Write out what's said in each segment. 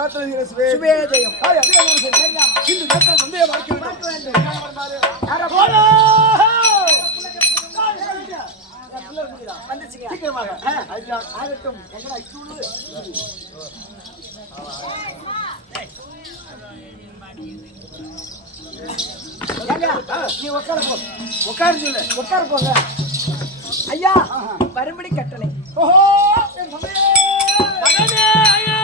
பிரார்த்தனை சுபேஜயம். இந்த நேரத்தில் சந்தையை பார்க்க வேண்டும். வந்துச்சுங்க. சீக்கிரமாக ஆகட்டும். எங்கடா ஸ்டூலு? நீ உட்கார போ. உட்காரு சொல்லு. உட்கார போங்க. ஐயா வரும்படி கட்டளை. ஓஹோ என் சந்தையே மகனே ஐயா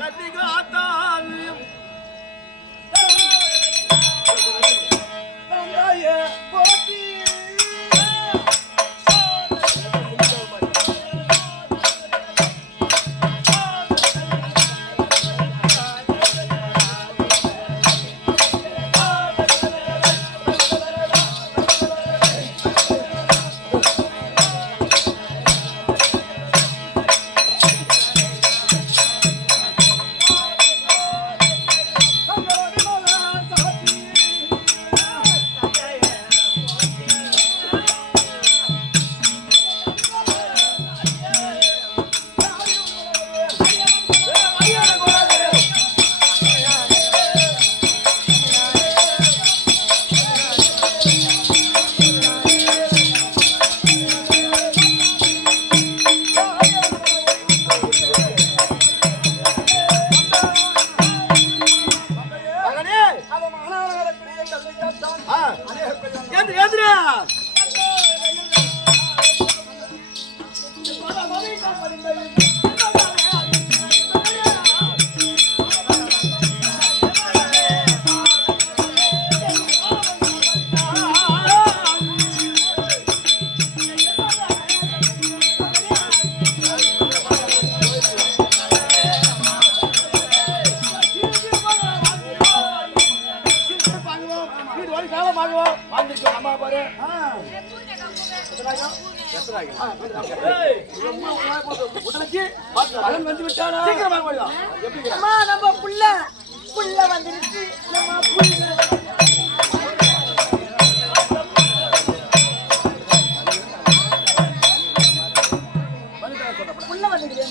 கட்டிகாத்தான் போட்டி நம்ம புள்ள வந்துருச்சு. நம்ம புள்ள வந்துருச்சு.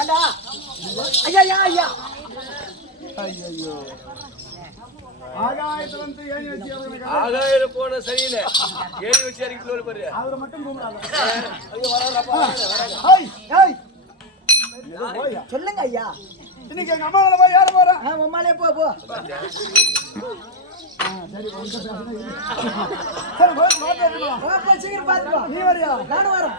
ஏண்டா ஐயா ஐயா ஐயோ ஆகாயத்துல வந்து ஏணி வச்சு ஆகாயிரம் போன சரியில்லை ஏணி வச்சு அறிக்கை பாரு அவரை மட்டும் சொல்லுங்க ஐயா. இன்னைக்கு எங்க அம்மாவில போய் யார போறேன் உம்மாலே போ போ. சீக்கிரம் பாத்துக்கோ. நீ வரியா நானும் வரேன்.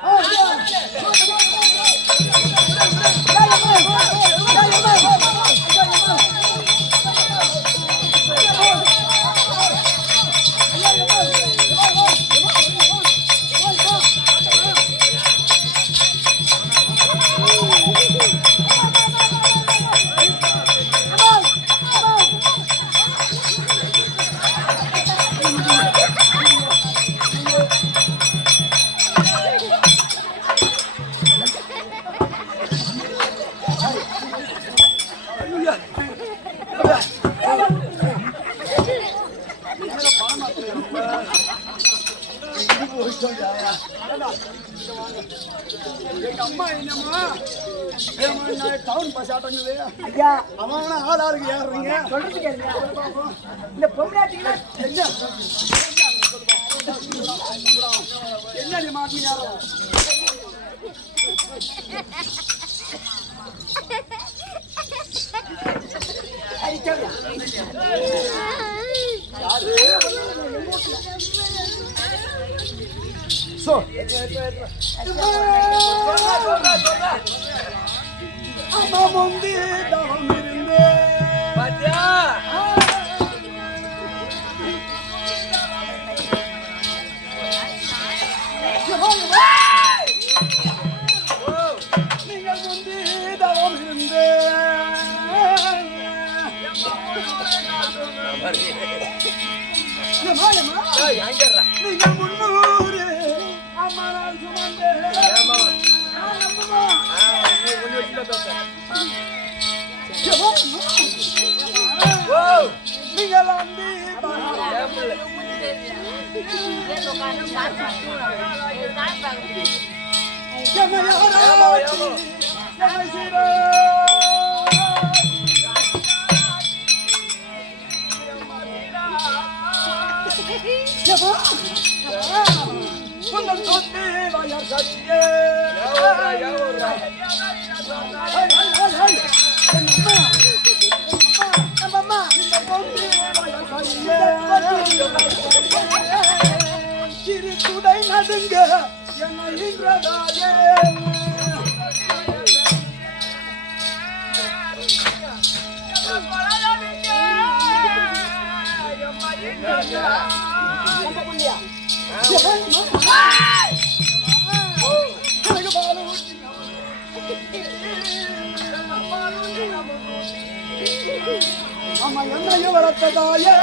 எங்க அம்மா என்னம்மா டவுன் பஸ் ஆட்டோங்குது ஐயா. அவன் ஆளாருக்கு ஏறுறீங்க சொல்றது கேளுங்க. இந்த பொம்னாட்டிங்களா என்ன நீ மாட்டீங்க யாரும் அம்மா முந்தி தவம் இருந்து பாத்தியா நீங்கள் முந்தி தவம் இருந்து நீங்கள் முன்னூறு அம்மா நான் சுமந்து நீங்கள் வந்து துடை நடுங்க என்னையே அம்மா என்னையும் வளர்த்ததாயே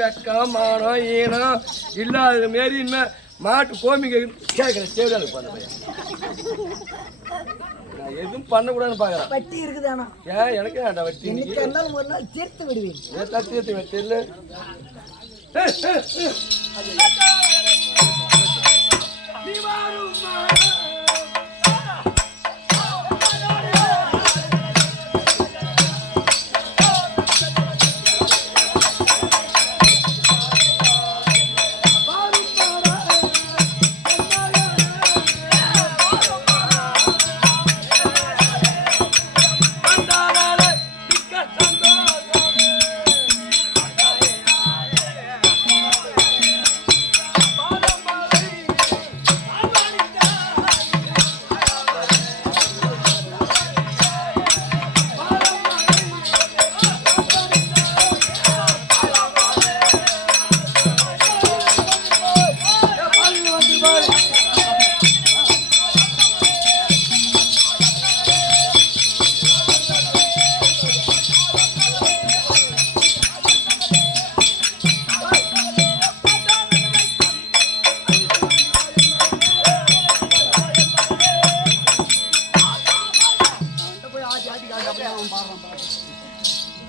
வெக்கம் மானம் ஈனம் இல்லாத மாரி இன்னும் மாட்டு கோமிங்க கேட்கிறேன் தேவையான நான் எதுவும் பண்ணக்கூடாதுன்னு பாக்குறேன். வட்டி இருக்குதானா? ஏன் எனக்கு வேண்டாம் வட்டி. இன்னைக்கு இருந்தாலும் ஒரு நாள் தீர்த்து விடுவேன். தீர்த்து வெட்டில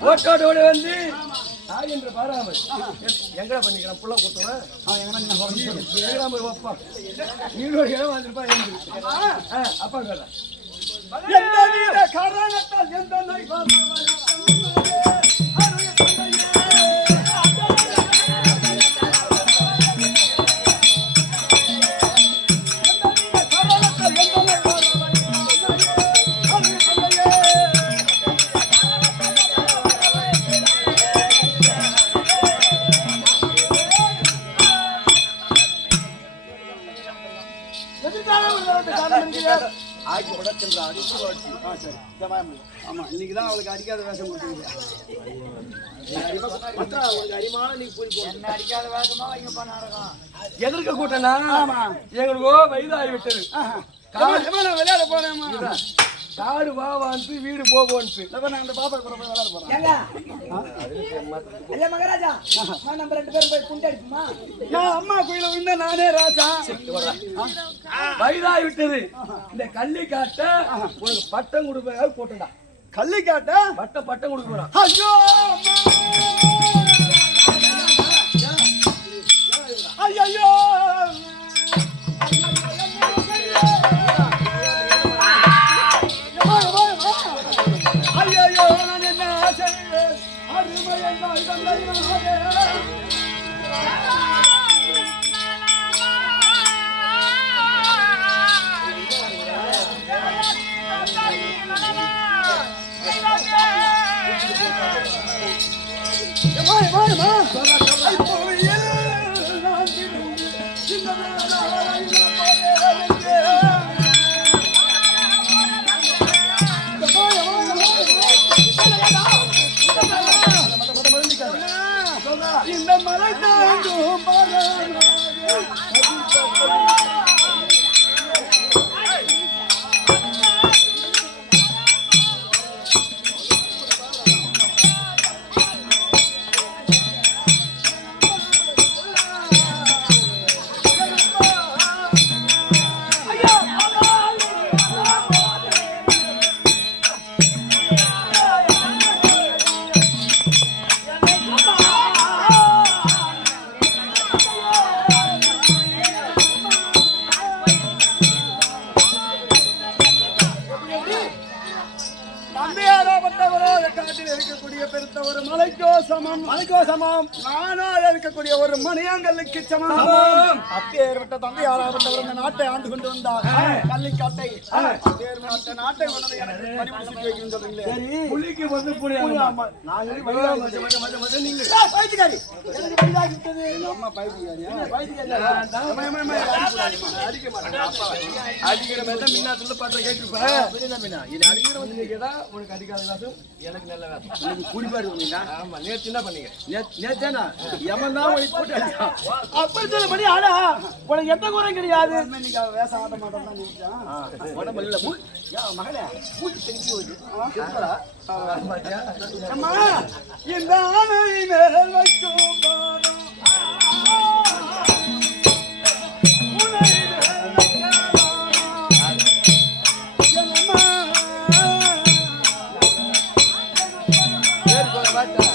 ஓட்டோட வந்து ஆகின்ற பாராமல் எங்கடா பண்ணிக்கிறான் புள்ள கொடுத்தவன் அப்பா நீரோட இடம் வந்துருப்பா அப்பா கேட்டா எந்த காரணத்தால் எந்த இன்னைக்குதான் அவளுக்கு அடிக்காத வேஷம் கொடுத்துருக்கீங்க. எதிர்க்க கூட்டனா எங்களுக்கு வயதாகி விட்டது. விளையாட போறேன். காடு வாவான்ட்டு வீடு போவோன்ட்டு அந்த பாப்பா கூட போய் விளையாட போறேன். மகாராஜா நம்ம 2 பேரும் போய் குண்டை அடிப்போமா? நான் அம்மா கோயில விழுந்த நானே ராஜா. வயதாகி விட்டது. இந்த கள்ளிக்காட்ட உனக்கு பட்டம் கொடுப்பதாக போட்டா. கள்ளிக்காட்ட பட்டம் கொடுக்க போறான். ஐயோ ஐயோ ஐயோ நான் என்ன செய்வேன்? அருமை என்ன வீட்டில் இருக்கக்கூடிய பெருத்த ஒரு மலைக்கோ சமம் நானா இருக்கக்கூடிய ஒரு மணியாங்கல்லுக்கு சமம். அப்பேற்பட்ட தந்தையாராகப்பட்டவர் இந்த நாட்டை ஆண்டு கொண்டு வந்தார். கள்ளிக்காட்டை அப்பேற்பட்ட நாட்டை கொண்டு எனக்கு பணிபுரிச்சு வைக்கணும்னு சொல்றீங்களே. புலிக்கு வந்து புலி ஆமா. நான் நீங்க பைத்தியக்காரி எனக்கு வயதாகி விட்டது. எங்க அம்மா பைத்தியக்காரியா? பைத்தியக்காரியா? அடிக்க மாட்டேன். அடிக்கிற மாதிரி தான் மீனாத்துல பாட்டு கேட்டுப்பா. மீனா இது அடிக்கிற வந்து நீ கேட்டா உனக்கு அடிக்காத வேஷம் எனக்கு நல்ல வேஷம். குடிப்பாரு மீனா. ஆமா நேத்து என்ன பண்ணீங்க? நேத்தானா எவன் தான் உனக்கு போட்டு அடிச்சான். அப்படி சொல்ல பண்ணி ஆனா உனக்கு எந்த குறையும் கிடையாது. இன்னைக்கு அவன் வேஷம் ஆட மாட்டான் தான் நினைச்சான். உடம்பு இல்ல மகளே மூச்சு தெரிஞ்சு போகுது. அம்மா இந்த ஆணை மேல் வைக்கும் பாதம்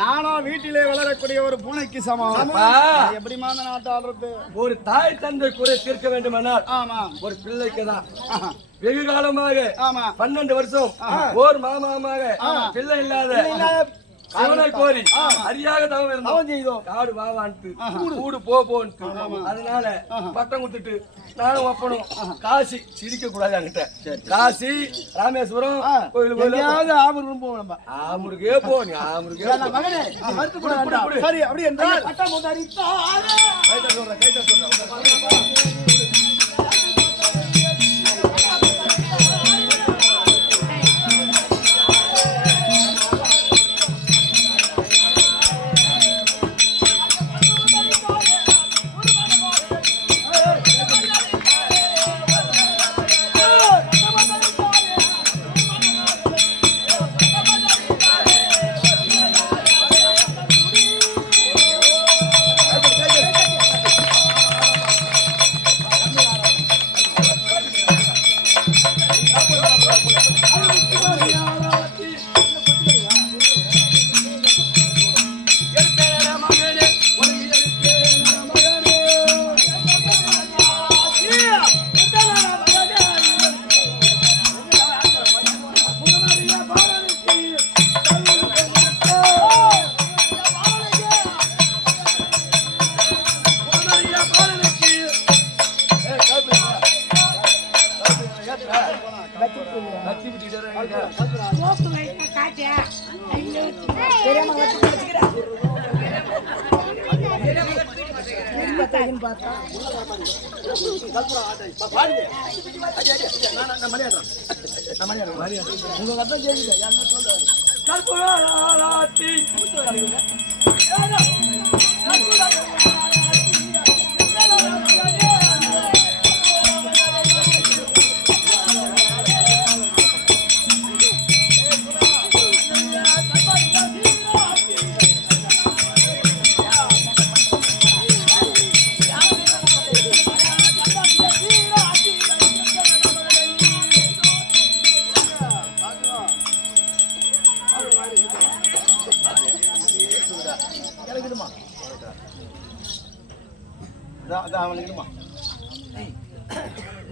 நானா வீட்டிலே வளரக்கூடிய ஒரு பூனைக்கு சமம். எப்படிமா அந்த நாட்டு ஆடுறது? ஒரு தாய் தந்தை குறை தீர்க்க வேண்டுமானால் ஆமா ஒரு பிள்ளைக்கு தான் வெகு காலமாக ஆமா 12 வருஷம் ஓர் மாமாமாக பிள்ளை இல்லாத அவனை கோரி அறியாக தவம் இருந்தோம். காடு வாவான்ட்டு கூடு போன்ட்டு அதனால பட்டம் கொடுத்துட்டு நானும் அப்பனும் காசி சிரிக்க கூடாது அங்கிட்ட. காசி ராமேஸ்வரம் கோயிலுக்கு ஆமூர் போவோம். ஆமூருக்கே போ. நீ ஆமூருக்கே சரி அப்படி என்றால் கைட்ட சொல்றேன்.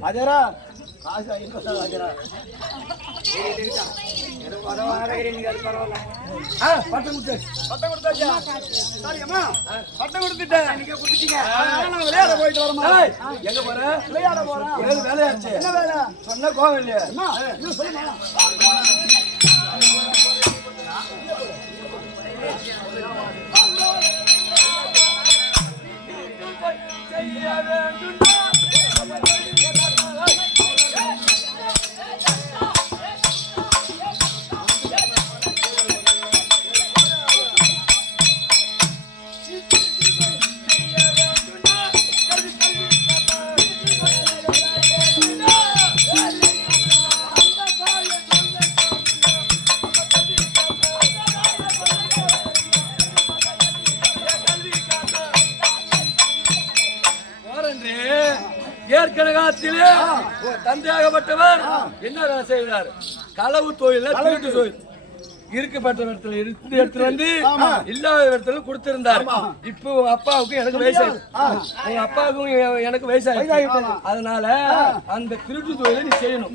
அஜரா காசு அஜரா பட்டம் கொடுத்தாச்சா? சரிம்மா பட்டம் கொடுத்துட்டேன். நான் விளையாட போயிட்டு வரமா? எங்க போற? விளையாட போறேன். ஏது வேலையாச்சு? என்ன வேலை? சொன்ன கோவம் இல்லையா? இன்னும் சொல்லுமா? ஏற்கனவே தந்தையாகப்பட்டவர் என்ன செய்தார்? களவு தொழில திருட்டு தொழில் இருக்கப்பட்ட இடத்துல எடுத்து வந்து இல்லாத இடத்துல கொடுத்திருந்தார். இப்போ உங்க அப்பாவுக்கும் எனக்கு வயசாகி, உங்க அப்பாவுக்கும் எனக்கு வயசாகி, அதனால அந்த திருட்டு தொழிலை நீ செய்யணும்.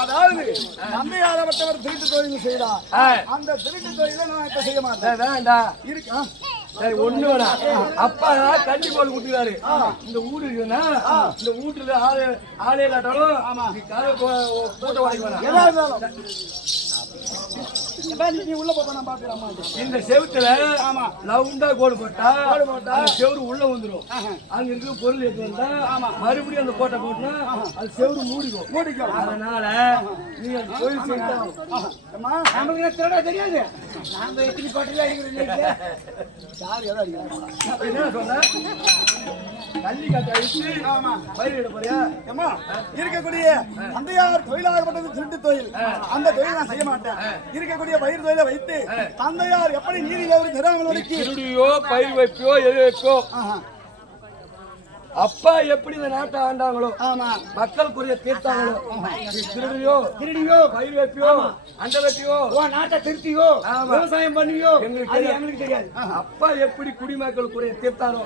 அதாவது தந்தையாரப்பட்டவர் திருட்டு தொழில் செய்தார். அந்த திருட்டு தொழிலை நான் இப்ப செய்ய மாட்டேன். வேண்டாம் இருக்கா? சரி, ஒண்ணு வேணா. அப்பா கண்டி போட்டு கொடுத்துருக்காரு. இந்த வீடு இருக்குன்னா இந்த வீட்டுல ஆளே இல்லாட்டாலும் கூட்ட உடைக்க வேணாம். நீ உள்ள போக நான் பாத்துறேன். இந்த செவுத்துல லவுண்டா கோடு போட்டா அந்த செவுரு உள்ள வந்துடும். அங்க இருக்க பொருள் எடுத்து வந்தா மறுபடியும் அந்த கோட்டை போட்டுனா அது செவுரு மூடிக்கும். அதனால நீங்க தொழில் செய்யணும். நம்மளுக்கு தேட தெரியாது. நாம எத்தனை கோட்டையில அடிக்கிறோம். என்ன சொன்ன? கள்ளி காட்ட அழிச்சு பயிரிட போறியா? இருக்கக்கூடிய தந்தையார் தொழிலாகப்பட்டது திருட்டு தொழில். அந்த தொழில் நான் செய்ய மாட்டேன். இருக்கக்கூடிய பயிர் தொழிலை வைத்து தந்தையார் எப்படி நீதி திருடியோ பயிர் வைப்பியோ எது வைப்போ அப்பா எப்படி இந்த நாட்டை ஆண்டாங்களோ, மக்களுக்குரிய தீர்த்தாங்களோ, திருடியோ பயிர் வைப்பியோ அண்டை வைப்பியோ நாட்டை திருத்தியோ விவசாயம் பண்ணியோ எங்களுக்கு தெரியாது. அப்பா எப்படி குடிமக்களுக்குரிய தீர்த்தாரோ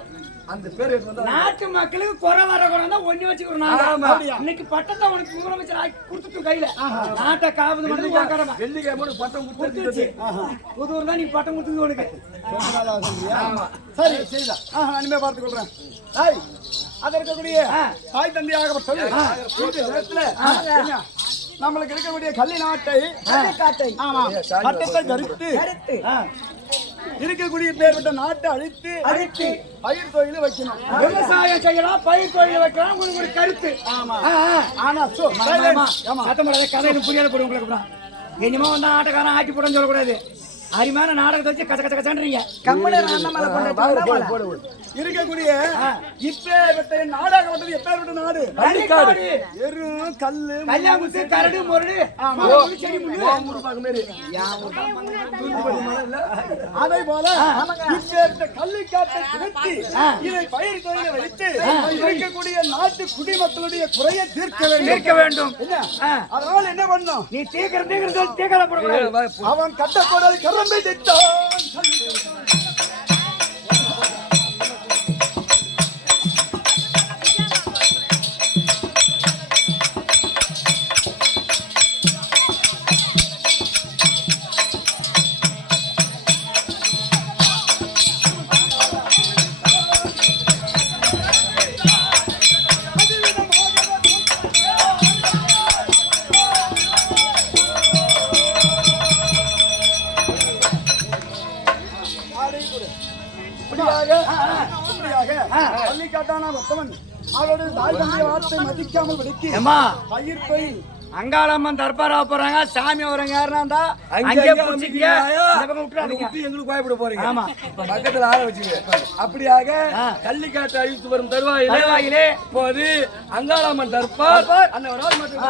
அந்த பேரு நாட்டு மக்களுக்கு குறை வரக்கூடாது ஒண்ணு வச்சுக்கிறோம். இன்னைக்கு பட்டத்தை உனக்கு முதலமைச்சர் ஆக்கி கொடுத்துட்டு கையில நாட்டை காவது மட்டும் வெள்ளிக்கிழமை பட்டம் கொடுத்துருச்சு. புதூர் தான் நீ பட்டம் கொடுத்தது உனக்கு. சரி சரிதான். இனிமே பார்த்து கொள்றேன். அது இருக்கக்கூடிய தாய் தந்தையாகப்பட்டது நம்மளுக்கு இருக்கக்கூடிய கள்ளி நாட்டை பட்டத்தை கருத்து இருக்கக்கூடிய பேர்பட்ட நாட்டை அழித்து பயிர் தொழில வைக்கணும். விவசாயம் செய்யலாம், பயிர் தொழில வைக்கலாம். உங்களுக்கு ஒரு கருத்து. ஆனா கதை புரியாத போடு உங்களுக்கு. இனிமே வந்தா ஆட்டக்காரன் ஆட்டி போடன்னு சொல்லக்கூடாது. அருமையான நாடகத்தை வச்சு கச்ச கச்ச கச்சன்றீங்க. இருக்கக்கூடிய இப்பேற்பட்ட நாடாக வந்தது எப்பேற்பட்ட நாடு? எரும் கல்லு கல்யாங்குத்து கரடு முரடு செடி அதே போல இப்பேற்பட்ட கல்லு காட்டை கிடத்தி இதை பயிர் தொழிலை வைத்து இருக்கக்கூடிய நாட்டு குடிமக்களுடைய குறையை தீர்க்க வேண்டும். அதனால என்ன பண்ணும்? நீ தீக்கிரம் அவன் கட்டக்கூடாது கரம்பை திட்டான். அங்காளம்மன் தர்பாரா போறாங்க, சாமி வராங்க. யாருன்னா எங்களுக்கு பயப்பட போறீங்க. ஆமா, பக்கத்துல ஆள வச்சுங்க. அப்படியாக கள்ளிக்காட்டு அழித்து வரும் தருவாயிலே இப்போது அங்காளம்மன் தர்பார் அன்னவரால் மட்டும்